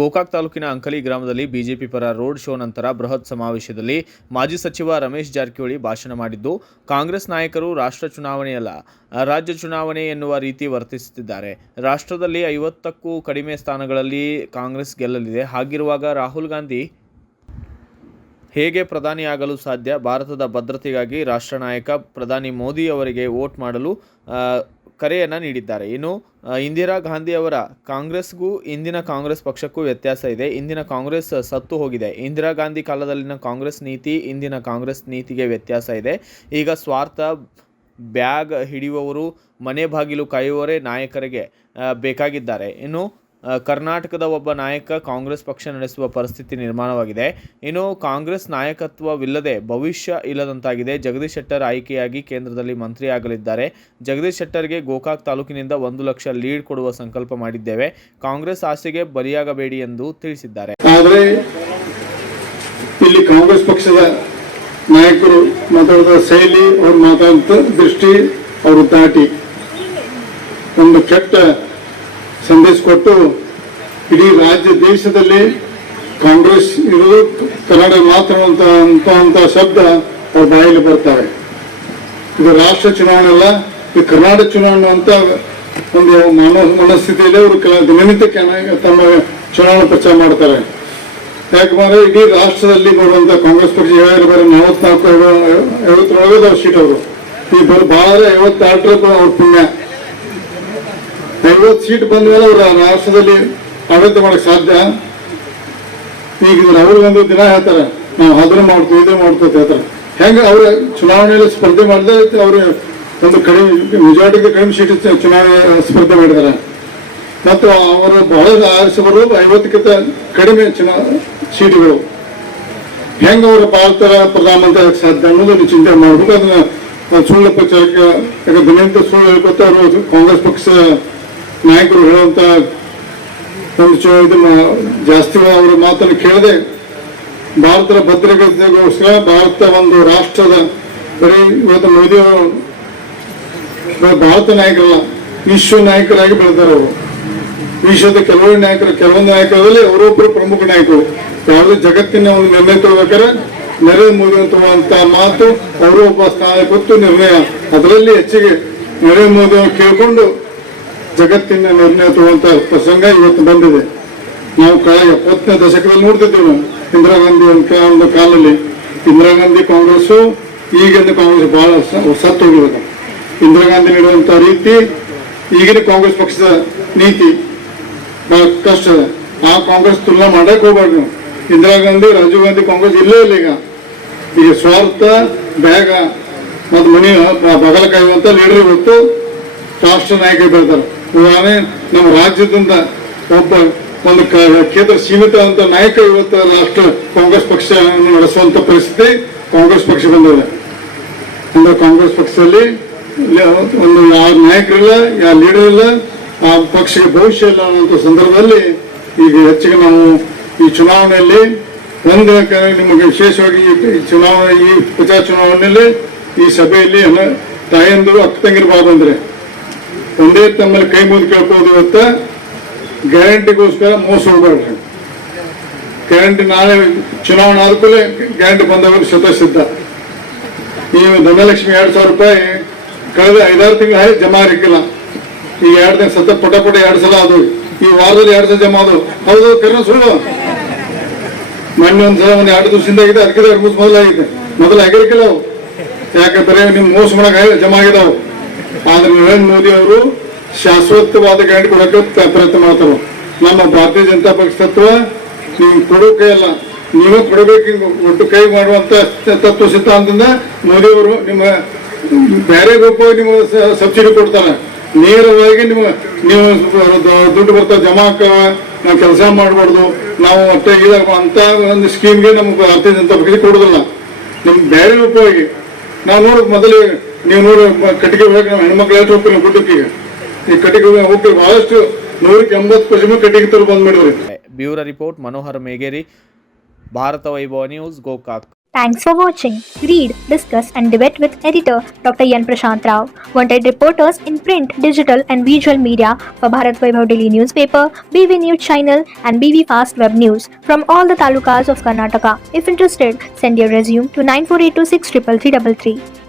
ಗೋಕಾಕ್ ತಾಲೂಕಿನ ಅಂಕಲಿ ಗ್ರಾಮದಲ್ಲಿ ಬಿಜೆಪಿ ಪರ ರೋಡ್ ಶೋ ನಂತರ ಬೃಹತ್ ಸಮಾವೇಶದಲ್ಲಿ ಮಾಜಿ ಸಚಿವ ರಮೇಶ್ ಜಾರಕಿಹೊಳಿ ಭಾಷಣ ಮಾಡಿದ್ದು, ಕಾಂಗ್ರೆಸ್ ನಾಯಕರು ರಾಷ್ಟ್ರ ಚುನಾವಣೆಯಲ್ಲ ರಾಜ್ಯ ಚುನಾವಣೆ ಎನ್ನುವ ರೀತಿ ವರ್ತಿಸುತ್ತಿದ್ದಾರೆ. ರಾಷ್ಟ್ರದಲ್ಲಿ ಐವತ್ತಕ್ಕೂ ಕಡಿಮೆ ಸ್ಥಾನಗಳಲ್ಲಿ ಕಾಂಗ್ರೆಸ್ ಗೆಲ್ಲಲಿದೆ. ಹಾಗಿರುವಾಗ ರಾಹುಲ್ ಗಾಂಧಿ ಹೇಗೆ ಪ್ರಧಾನಿಯಾಗಲು ಸಾಧ್ಯ? ಭಾರತದ ಭದ್ರತೆಗಾಗಿ ರಾಷ್ಟ್ರ ನಾಯಕ ಪ್ರಧಾನಿ ಮೋದಿ ಅವರಿಗೆ ವೋಟ್ ಮಾಡಲು ಕರೆಯನ್ನು ನೀಡಿದ್ದಾರೆ. ಇನ್ನು ಇಂದಿರಾ ಗಾಂಧಿ ಅವರ ಕಾಂಗ್ರೆಸ್ಗೂ ಇಂದಿನ ಕಾಂಗ್ರೆಸ್ ಪಕ್ಷಕ್ಕೂ ವ್ಯತ್ಯಾಸ ಇದೆ. ಇಂದಿನ ಕಾಂಗ್ರೆಸ್ ಸತ್ತು ಹೋಗಿದೆ. ಇಂದಿರಾ ಗಾಂಧಿ ಕಾಲದಲ್ಲಿನ ಕಾಂಗ್ರೆಸ್ ನೀತಿ ಇಂದಿನ ಕಾಂಗ್ರೆಸ್ ನೀತಿಗೆ ವ್ಯತ್ಯಾಸ ಇದೆ. ಈಗ ಸ್ವಾರ್ಥ ಬ್ಯಾಗ್ ಹಿಡಿಯುವವರು, ಮನೆ ಬಾಗಿಲು ಕಾಯುವವರೇ ನಾಯಕರಿಗೆ ಬೇಕಾಗಿದ್ದಾರೆ. ಇನ್ನು ಕರ್ನಾಟಕದ ಒಬ್ಬ ನಾಯಕ ಕಾಂಗ್ರೆಸ್ ಪಕ್ಷ ನಡೆಸುವ ಪರಿಸ್ಥಿತಿ ನಿರ್ಮಾಣವಾಗಿದೆ. ಇನ್ನು ಕಾಂಗ್ರೆಸ್ ನಾಯಕತ್ವವಿಲ್ಲದೆ ಭವಿಷ್ಯ ಇಲ್ಲದಂತಾಗಿದೆ. ಜಗದೀಶ್ ಶೆಟ್ಟರ್ ಆಯ್ಕೆಯಾಗಿ ಕೇಂದ್ರದಲ್ಲಿ ಮಂತ್ರಿಯಾಗಲಿದ್ದಾರೆ. ಜಗದೀಶ್ ಶೆಟ್ಟರ್ಗೆ ಗೋಕಾಕ್ ತಾಲೂಕಿನಿಂದ ಒಂದು ಲಕ್ಷ ಲೀಡ್ ಕೊಡುವ ಸಂಕಲ್ಪ ಮಾಡಿದ್ದೇವೆ. ಕಾಂಗ್ರೆಸ್ ಆಸೆಗೆ ಬಲಿಯಾಗಬೇಡಿ ಎಂದು ತಿಳಿಸಿದ್ದಾರೆ. ಇಲ್ಲಿ ಕಾಂಗ್ರೆಸ್ ಪಕ್ಷದ ನಾಯಕರು ಮಾತಾಡಿದ ಶೈಲಿ, ಅವರು ಮಾತಾಡಿದ ದೃಷ್ಟಿ ಅವರು ದಾಟಿ ಒಂದು ಕೆಟ್ಟ ಸಂದೇಶ ಕೊಟ್ಟು ಇಡೀ ರಾಜ್ಯ ದೇಶದಲ್ಲಿ ಕಾಂಗ್ರೆಸ್ ಇರುವುದು ಕನ್ನಡ ಮಾತ್ರ ಅಂತ ಶಬ್ದ ಅವ್ರ ಬಾಯಲ್ಲಿ ಬರ್ತಾರೆ ಇದು ರಾಷ್ಟ್ರ ಚುನಾವಣೆ ಅಲ್ಲ ಇದು ಕರ್ನಾಟಕ ಚುನಾವಣೆ ಅಂತ ಒಂದು ಮನ ಮನಸ್ಥಿತಿಯಲ್ಲಿ ಅವರು ಕೆಲ ದಿನನಿತ್ಯ ತಮ್ಮ ಚುನಾವಣಾ ಪ್ರಚಾರ ಮಾಡ್ತಾರೆ ಯಾಕಂದ್ರೆ ಇಡೀ ರಾಷ್ಟ್ರದಲ್ಲಿ ಬರುವಂತ ಕಾಂಗ್ರೆಸ್ ಪಕ್ಷ ಈಗಾಗಲೇ ಬರೋ ನಲವತ್ನಾಲ್ಕು ಅವ್ರ ಸೀಟ್ ಅವರು ಈ ಬರೋ ಭಾಳ ಐವತ್ತೆರಡರ ಅವ್ರ ಪುಣ್ಯ ಐವತ್ತು ಸೀಟ್ ಬಂದ ಮೇಲೆ ಅವ್ರ ರಾಷ್ಟ್ರದಲ್ಲಿ ಆಡಳಿತ ಮಾಡಕ್ ಸಾಧ್ಯ? ಈಗ ಅವ್ರಿಗೊಂದು ದಿನ ಹೇಳ್ತಾರೆ, ನಾವು ಅದನ್ನು ಮಾಡ್ತೀವಿ ಇದನ್ನು ಮಾಡ್ತೀವಿ ಅಂತ ಹೇಳ್ತಾರೆ. ಹೆಂಗೆ ಅವ್ರ ಚುನಾವಣೆಯಲ್ಲಿ ಸ್ಪರ್ಧೆ ಮಾಡಿದ್ರೆ ಅವ್ರು ಒಂದು ಕಡಿಮೆ, ಮೆಜಾರಿಟಿಗೆ ಕಡಿಮೆ ಸೀಟ್ ಚುನಾವಣೆ ಸ್ಪರ್ಧೆ ಮಾಡಿದ್ದಾರೆ ಮತ್ತು ಅವರು ಬಹಳ ಆರಿಸಬರು ಐವತ್ತಕ್ಕಿಂತ ಕಡಿಮೆ ಚುನಾ, ಸೀಟುಗಳು. ಹೆಂಗ ಅವರು ಭಾರತ ಪ್ರಧಾನಮಂತ್ರಿ ಸಾಧ್ಯ ಅನ್ನೋದು ನೀವು ಚಿಂತೆ ಮಾಡ್ಬೇಕು. ಅದನ್ನ ಸುಳ್ಳು ಪ್ರಚಾರಕ್ಕೆ, ಯಾಕಂದ್ರೆ ಸುಳ್ಳು ಹೇಳ್ಕೊತ ಅವರು ಕಾಂಗ್ರೆಸ್ ಪಕ್ಷದ ನಾಯಕರು ಹೇಳುವಂತ ಒಂದು ಜಾಸ್ತಿ ಅವರ ಮಾತನ್ನು ಕೇಳದೆ ಭಾರತದ ಭದ್ರತೆಗೋಸ್ಕರ ಭಾರತ ಒಂದು ರಾಷ್ಟ್ರದ ಬರೀ ಇವತ್ತು ಮೋದಿ ಭಾರತ ನಾಯಕರಲ್ಲ, ವಿಶ್ವ ನಾಯಕರಾಗಿ ಬೆಳೆದಾರೆ ಅವರು. ವಿಶ್ವದ ಕೆಲವು ನಾಯಕರು, ಕೆಲವೊಂದು ನಾಯಕರಲ್ಲಿ ಅವರೊಬ್ಬರು ಪ್ರಮುಖ ನಾಯಕರು. ಯಾವುದೇ ಜಗತ್ತಿನ ಒಂದು ನಿರ್ಣಯ ತಗೋಬೇಕಾದ್ರೆ ನರೇಂದ್ರ ಮೋದಿ ಅಂತ ಮಾತು ಅವರು ಒಬ್ಬ ಸ್ಥಾನ ಕೊಟ್ಟು ನಿರ್ಣಯ. ಅದರಲ್ಲಿ ಹೆಚ್ಚಿಗೆ ನರೇಂದ್ರ ಮೋದಿ ಕೇಳಿಕೊಂಡು ಜಗತ್ತಿನ ನಿರ್ಣಯ ತಗುವಂತ ಪ್ರಸಂಗ ಇವತ್ತು ಬಂದಿದೆ. ನಾವು ಕಳೆದ ಎಪ್ಪತ್ತನೇ ದಶಕದಲ್ಲಿ ನೋಡ್ತಿದ್ದೇವೆ. ಇಂದಿರಾ ಗಾಂಧಿ ಒಂದು ಕಾಲದಲ್ಲಿ ಇಂದಿರಾ ಗಾಂಧಿ ಕಾಂಗ್ರೆಸ್ ಈಗಿನ ಕಾಂಗ್ರೆಸ್ ಬಹಳ ಸತ್ತು ಹೋಗಿರೋದು. ಇಂದಿರಾ ಗಾಂಧಿ ನೀಡುವಂತ ರೀತಿ, ಈಗಿನ ಕಾಂಗ್ರೆಸ್ ಪಕ್ಷದ ನೀತಿ ಬಹಳ ಕಷ್ಟ. ಆ ಕಾಂಗ್ರೆಸ್ ತುಲನೆ ಮಾಡಕ್ ಹೋಗ್ಬಾರ್ದು. ಇಂದಿರಾ ಗಾಂಧಿ, ರಾಜೀವ್ ಗಾಂಧಿ ಕಾಂಗ್ರೆಸ್ ಇಲ್ಲೇ ಇಲ್ಲ ಈಗ. ಈಗ ಸ್ವಾರ್ಥ ಬೇಗ ಮತ್ತು ಮನೆ ಬಗಲ ಕಾಯುವಂತ ಲೀಡರ್ ಇವತ್ತು ರಾಷ್ಟ್ರ ನಾಯಕ ಬೆಳೆದಾರೆ ಉದಾಹರಣೆ ನಮ್ಮ ರಾಜ್ಯದಿಂದ ಒಬ್ಬ ಒಂದು ಕೇಂದ್ರ ಸೀಮಿತ ಅಂತ ನಾಯಕ ಇವತ್ತು ರಾಷ್ಟ್ರ ಕಾಂಗ್ರೆಸ್ ಪಕ್ಷ ನಡೆಸುವಂತ ಪರಿಸ್ಥಿತಿ ಕಾಂಗ್ರೆಸ್ ಪಕ್ಷ ಬಂದಿದೆ ಅಂದ್ರೆ ಕಾಂಗ್ರೆಸ್ ಪಕ್ಷದಲ್ಲಿ ಒಂದು ಯಾವ ನಾಯಕರಿಲ್ಲ ಯಾವ ಲೀಡರ್ ಇಲ್ಲ, ಆ ಪಕ್ಷಕ್ಕೆ ಭವಿಷ್ಯ ಇಲ್ಲ ಅನ್ನೋ ಸಂದರ್ಭದಲ್ಲಿ ಈಗ ಹೆಚ್ಚಿಗೆ ನಾವು ಈ ಚುನಾವಣೆಯಲ್ಲಿ ಒಂದು ನಿಮಗೆ ವಿಶೇಷವಾಗಿ ಈ- ಚುನಾವಣೆ, ಈ ಪ್ರಚಾರ ಚುನಾವಣೆಯಲ್ಲಿ ಈ ಸಭೆಯಲ್ಲಿ ಎಲ್ಲ ತಾಯಂದಿರು ಅಕ್ಕ ತಂಗಿರ್ಬಾರ್ದು ಬಾ ಬಂದ್ರೆ ಒಂದೇ ತಮ್ಮಲ್ಲಿ ಕೈ ಮುಂದೆ ಕೇಳ್ಕೋದು ಇವತ್ತ, ಗ್ಯಾರಂಟಿಗೋಸ್ಕರ ಮೋಸ ಹೋಗ್ಬೇಡ್ರಿ. ಗ್ಯಾರಂಟಿ ನಾಳೆ ಚುನಾವಣೆ ಆದ್ಕೂಲೆ ಗ್ಯಾರಂಟಿ ಬಂದವರು ಸಿದ್ಧ ಈ ಧನಲಕ್ಷ್ಮಿ ಎರಡು ಸಾವಿರ ರೂಪಾಯಿ ಕಳೆದ ಐದಾರು ತಿಂಗಳು ಜಮಾ ಆಗಿಲ್ಲ ಈಗ ಎರಡು ದಿನ ಸತ ಪುಟ ಪುಟ ಎರಡು ಸಲ ಅದು. ಈ ವಾರದಲ್ಲಿ ಎರಡು ಸಲ ಜಮಾ ಅದು. ಹೌದು, ಕರ್ನ ಸುಳ್ಳು. ಮೊನ್ನೆ ಒಂದ್ಸಲ ಒಂದ್ ಎರಡು ದಿವಸದಿಂದ ಆಗಿದೆ, ಅದಕ್ಕೆ ಎರಡು ದಿವಸ ಮೊದಲಾಗಿದೆ. ಮೊದಲು ಆಗಿರ್ಕಿಲ್ಲ ಅವು. ಯಾಕಂದ್ರೆ ನಿಮ್ ಮೋಸ ಮಾಡಕ್ ಆಗಿ- ಜಮಾ ಆಗಿದಾವು ಆದ್ರೆ ನರೇಂದ್ರ ಮೋದಿ ಅವರು ಶಾಶ್ವತವಾದ ಗ್ಯಾರಂಟಿ ಕೊಡಕ್ಕೆ ಪ್ರಯತ್ನ ಮಾಡ್ತಾರೆ. ನಮ್ಮ ಭಾರತೀಯ ಜನತಾ ಪಕ್ಷ ತತ್ವ, ನೀವು ಕೊಡೋ ಕೈ ಅಲ್ಲ ನೀವೇ ಕೊಡಬೇಕು ಒಟ್ಟು ಕೈ ಮಾಡುವಂತ ತತ್ವ ಸಿದ್ಧಾಂತದಿಂದ ಮೋದಿ ಅವರು ನಿಮ್ಮ ಬೇರೆ ರೂಪ ನಿಮ್ಮ ಸಬ್ಸಿಡಿ ಕೊಡ್ತಾರೆ. ನೇರವಾಗಿ ನಿಮ್ಮ ನೀವು ದುಡ್ಡು ಬರ್ತಾವೆ ಜಮಾ ನಾವು ಕೆಲಸ ಮಾಡಬಾರ್ದು. ನಾವು ಒಟ್ಟೆ ಇದಾಗ ಅಂತ ಒಂದು ಸ್ಕೀಮ್ಗೆ ನಮ್ಗೆ ಭಾರತೀಯ ಜನತಾ ಪಕ್ಷ ಕೊಡೋದಿಲ್ಲ. ನಿಮ್ಗೆ ಬೇರೆ ರೂಪವಾಗಿ ನಾವು ನೋಡೋದು ಮೊದಲು ನೀವು ನೋಡಿ ಮ- ಕಟ್ಟಿಗೆ ಹೋಗಿ ನಾವು ಹೆಣ್ಮಕ್ಳು ಎಷ್ಟು ಹೋಗ್ತೀವಿ ನಾವು ಗುಡ್ಡಕ್ಕೀಗ ಈ ಕಟ್ಟಿಗೆ ಹೋಗಿ ಬಹಳಷ್ಟು ನೂರಕ್ಕೆ ಎಂಬತ್ತು ಪರ್ಸೆಂಟ್ ಕಟ್ಟಿಗೆ ತರ ಬಂದ್ ಮಾಡಿದ್ರಿ bureau report Manohar Megeri Bharat Vaibhav news Gokak Thanks for watching. Read, discuss, and debate with editor Dr. Yan Prashant Rao. Wanted reporters in print, digital, and visual media for Bharat Vaibhav Daily Newspaper, BV News Channel, and BV Fast Web News from all the talukas of Karnataka. If interested, send your resume to 9482633333.